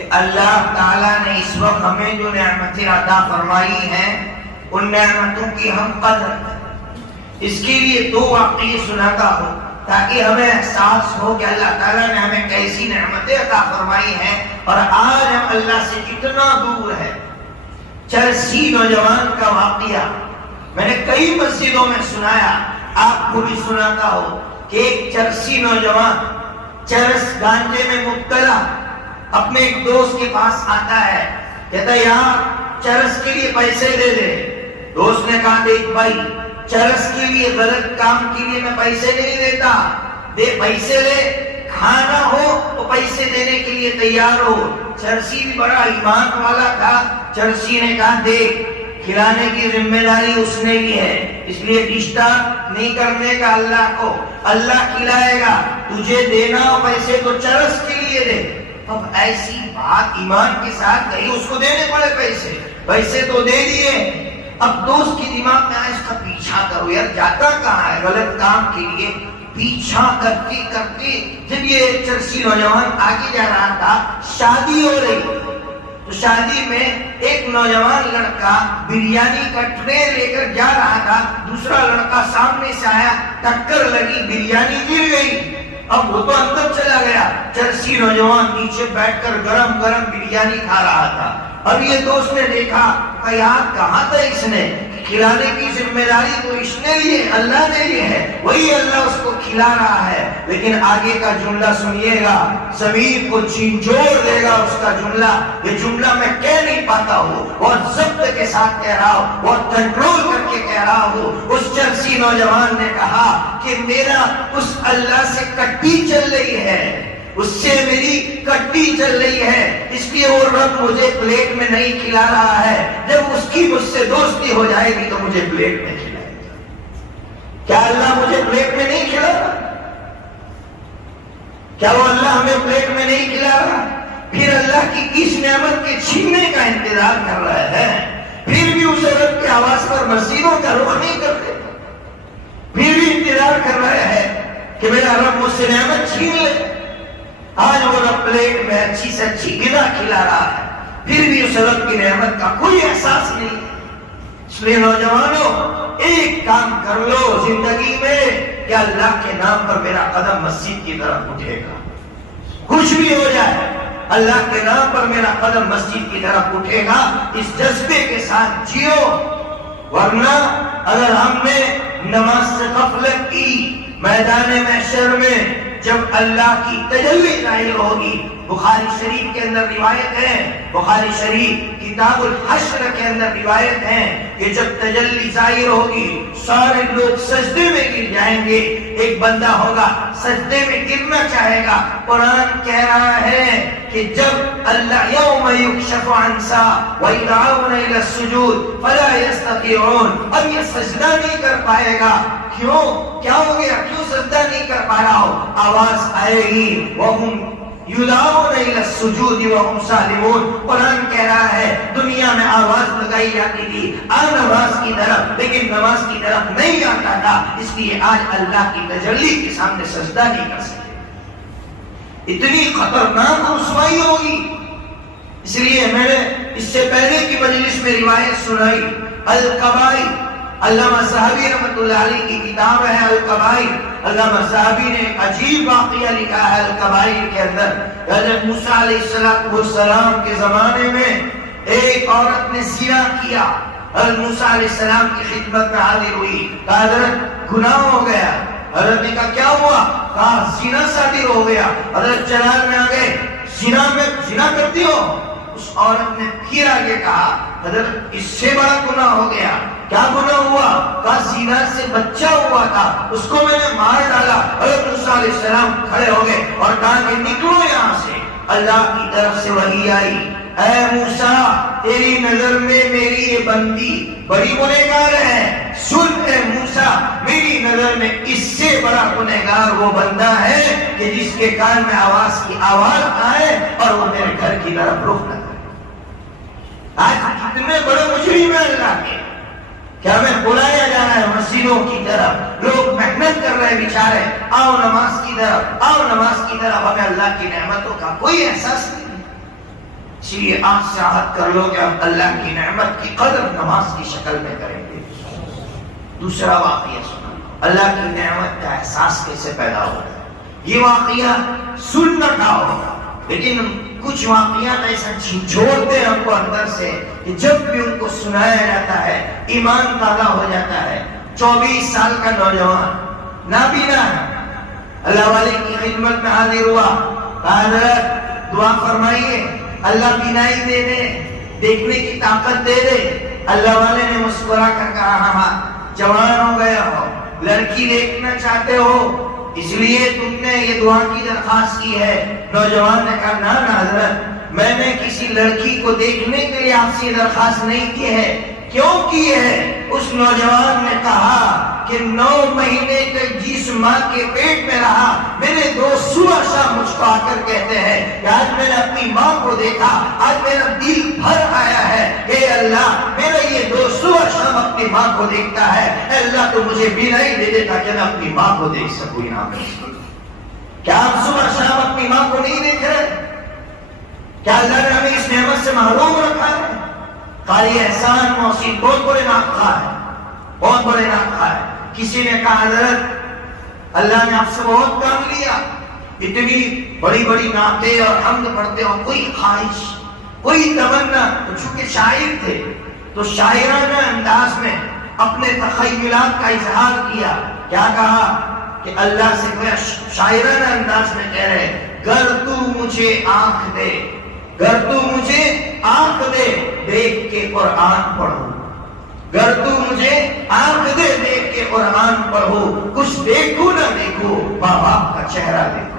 کہ اللہ تعالیٰ نے اس وقت ہمیں جو نعمتیں عطا فرمائی ہیں ان نعمتوں کی ہم قدر کریں۔ اس کے لیے دو واقعے سناتا ہوں تاکہ ہمیں احساس ہو کہ اللہ تعالیٰ نے ہمیں کیسی نعمتیں عطا فرمائی ہیں اور آج ہم اللہ سے کتنا دور ہے۔ چرسی نوجوان کا واقعہ میں نے کئی مسجدوں میں سنایا، آپ کو بھی سناتا ہو کہ ایک چرسی نوجوان چرس گانجے میں مبتلا اپنے ایک دوست کے پاس آتا ہے، کہتا ہے یار چرس کے لیے پیسے دے دے۔ دوست نے کہا دیکھ بھائی، چرس کے لیے غلط کام کے لیے میں پیسے نہیں دیتا، دے پیسے لے، کھانا ہو تو پیسے دینے کے لیے تیار ہو۔ چرسی بھی بڑا ایمان والا تھا، چرسی نے کہا دیکھ کھلانے کی ذمہ داری اس نے لی ہے، اس لیے ڈسٹرب نہیں کرنے کا اللہ کو، اللہ کھلائے گا، تجھے دینا ہو پیسے تو چرس کے لیے دے۔ اب ایسی بات ایمان کے ساتھ کہی، اس کو دینے پڑے پیسے تو دے دیے۔ اب دوست کی دماغ میں آئے اس کا پیچھا کرو، یار جاتا کہاں ہے غلط کام کے لیے؟ پیچھا کرتے کرتے جب یہ چرسی نوجوان آگے جا رہا تھا، شادی ہو رہی تو شادی میں ایک نوجوان لڑکا بریانی کا ٹرے لے کر جا رہا تھا، دوسرا لڑکا سامنے سے آیا، ٹکر لگی، بریانی گر گئی۔ اب وہ تو اندر چلا گیا، چرسی نوجوان نیچے بیٹھ کر گرم گرم بریانی کھا رہا تھا۔ اب یہ دوست نے دیکھا کہ یار کہاں تھا اس نے، کھلانے کی ذمہ داری تو اس نے لی ہے، اللہ نے لی ہے، وہی اللہ اس کو کھلا رہا ہے۔ لیکن آگے کا جملہ سنیے گا، زمین کو جھنجھوڑ دے گا اس کا جملہ۔ یہ جملہ میں کہہ نہیں پاتا ہوں، بہت ضبط کے ساتھ کہہ رہا ہوں، بہت کنٹرول کر کے کہہ رہا ہوں۔ اس چرسی نوجوان نے کہا کہ میرا اس اللہ سے کٹی چل رہی ہے، اس سے میری کٹی چل رہی ہے، اس لیے وہ رب مجھے پلیٹ میں نہیں کھلا رہا ہے، جب اس کی مجھ سے دوستی ہو جائے گی تو مجھے پلیٹ میں کھلائے گا۔ کیا اللہ مجھے پلیٹ میں نہیں کھلا رہا؟ کیا وہ اللہ ہمیں پلیٹ میں نہیں کھلا رہا؟ پھر اللہ کی کس نعمت کے چھیننے کا انتظار کر رہا ہے؟ پھر بھی اس رب کی آواز پر مسجدوں کا رخ نہیں کرتے، پھر بھی انتظار کر رہا ہے کہ میرا رب مجھ سے نعمت چھین لے۔ آج وہ رب پلیٹ میں اچھی سے اچھی غذا کھلا رہا ہے، پھر بھی اس رب کی نعمت کا کوئی احساس نہیں ہے۔ اس لیے نوجوانوں ایک کام کر لو زندگی میں کہ اللہ کے نام پر میرا قدم مسجد کی طرف اٹھے گا، کچھ بھی ہو جائے اللہ کے نام پر میرا قدم مسجد کی طرف اٹھے گا، اس جذبے کے ساتھ جیو۔ ورنہ اگر ہم نے نماز سے غفلت کی، میدان محشر میں جب اللہ کی تجلی ظاہر ہوگی، بخاری شریف کے اندر روایت ہے، بخاری شریف کتاب الحشر کے اندر روایت ہے کہ جب تجلی ظاہر ہوگی سارے لوگ سجدے میں گر جائیں گے، ایک بندہ ہوگا سجدے میں گرنا چاہے گا۔ قرآن کہہ رہا ہے کہ جب اللہ یوم یکشف عن ساق ویدعون الی السجود فلا یستطیعون، اب یہ سجدہ نہیں کر پائے گا۔ کیوں؟ کیا ہو گیا؟ کیوں سجدہ نہیں کر پا رہا ہو؟ آواز آئے گی وَهُمْ يُدْعَوْنَ إِلَى السُّجُودِ وَهُمْ سَالِمُونَ۔ قرآن کہہ رہا ہے دنیا میں آواز لگائی جاتی تھی نماز کی طرف، لیکن نماز کی طرف نہیں آتا تھا، اس لیے آج اللہ کی تجلی کے سامنے سجدہ نہیں کر سکتے۔ اتنی خطرناک رسوائی ہوگی۔ اس لیے میں نے اس سے پہلے کی مجلس میں روایت سنائی، الکبائر، علامہ صحابی رحمۃ اللہ علیہ کی کتاب ہے الکبائر۔ علامہ صحابی نے ایک عجیب واقعہ لکھا ہے الکبائر کے اندر۔ حضرت موسیٰ علیہ السلام کے زمانے میں ایک عورت نے زنا کیا، حضرت موسیٰ علیہ السلام کی خدمت میں حاضر ہوئی، کہا حضرت گناہ ہو گیا۔ حضرت نے کہا کیا ہوا؟ کہا زنا صادر ہو گیا۔ حضرت چلال میں آ گئے، زنا کرتی ہو؟ اس عورت نے پھر آگے کہا حضرت اس سے بڑا گناہ ہو گیا۔ کیا گناہ ہوا؟ کہا زنا سے بچہ ہوا تھا، اس کو میں نے مار ڈالا۔ حضرت موسیٰ علیہ السلام کھڑے ہو گئے اور کہا کہ نکلو یہاں سے۔ اللہ کی طرف سے وحی آئی، اے موسیٰ تیری نظر میں میری یہ بندی بڑی گنہگار ہے، سن اے موسیٰ میری نظر میں اس سے بڑا گنہگار وہ بندہ ہے کہ جس کے کان میں آواز کی آواز آئے اور وہ میرے گھر کی طرف رخ نہ کرے۔ آج کتنے بڑے مجرم ہیں اللہ کے، کیا ہمیں بلایا جا رہا ہے مسجدوں کی طرف، لوگ محنت کر رہے بیچارے، آؤ نماز کی طرف، آؤ نماز کی طرف، ہمیں اللہ کی نعمتوں کا کوئی احساس نہیں۔ اس لیے آج سے عہد کر لو کہ ہم اللہ کی نعمت کی قدر نماز کی شکل میں کریں گے۔ دوسرا واقعہ سنا، اللہ کی نعمت کا احساس کیسے پیدا ہوگا۔ یہ واقعہ سننا کا ہوگا، لیکن کچھ واقعات ایسا جھنجھوڑتے ہیں ہم کو اندر سے کہ جب بھی ان کو سنایا جاتا ہے ایمان تازہ ہو جاتا ہے۔ 24 سال کا نوجوان نابینا ہے، اللہ والے کی خدمت میں حاضر ہوا، کہا حضرت دعا فرمائیے اللہ بینائی دے دے، دیکھنے کی طاقت دے دے۔ اللہ والے نے مسکرا کر کہا ہاں جوان ہو گیا ہو، لڑکی دیکھنا چاہتے ہو اس لیے تم نے یہ دعا کی درخواست کی ہے۔ نوجوان نے کہا نہ حضرت، میں نے کسی لڑکی کو دیکھنے کے لیے آپ سے یہ درخواست نہیں کی ہے۔ کیوں کی ہے؟ اس نوجوان نے کہا کہ 9 مہینے تک جس ماں کے پیٹ میں رہا، میرے دوست صبح شام مجھ کو آ کر کہتے ہیں کہ آج میں نے اپنی ماں کو دیکھا، آج میرا دل بھر آیا ہے۔ اے اللہ، میرا یہ دوست صبح شام اپنی ماں کو دیکھتا ہے، اے اللہ تو مجھے بینائی دے دے تاکہ میں اپنی ماں کو دیکھ سکوں۔ کیا آپ صبح شام اپنی ماں کو نہیں دیکھ رہے؟ کیا اللہ نے ہمیں اس نعمت سے محروم رکھا ہے؟ قاری احسان محسن بہت بڑے ناخواہ ہے، بہت بڑے ناخواہ ہے۔ کسی نے کہا حضرت اللہ نے آپ سے بہت کام لیا، اتنی بڑی بڑی نعتیں اور حمد پڑھتے ہو، کوئی خواہش کوئی تمنا؟ تو چونکہ شاعر تھے تو شاعرانہ انداز میں اپنے تخیلات کا اظہار کیا۔ کیا کہا کہ اللہ سے شاعرانہ انداز میں کہہ رہے گر تو مجھے آنکھ دے، گر تو مجھے آنکھ دے دیکھ کے قرآن پڑھو، گر تو مجھے آنکھ دے دیکھ کے قرآن پڑھو، کچھ دیکھو نہ دیکھو ماں باپ کا چہرہ دیکھو۔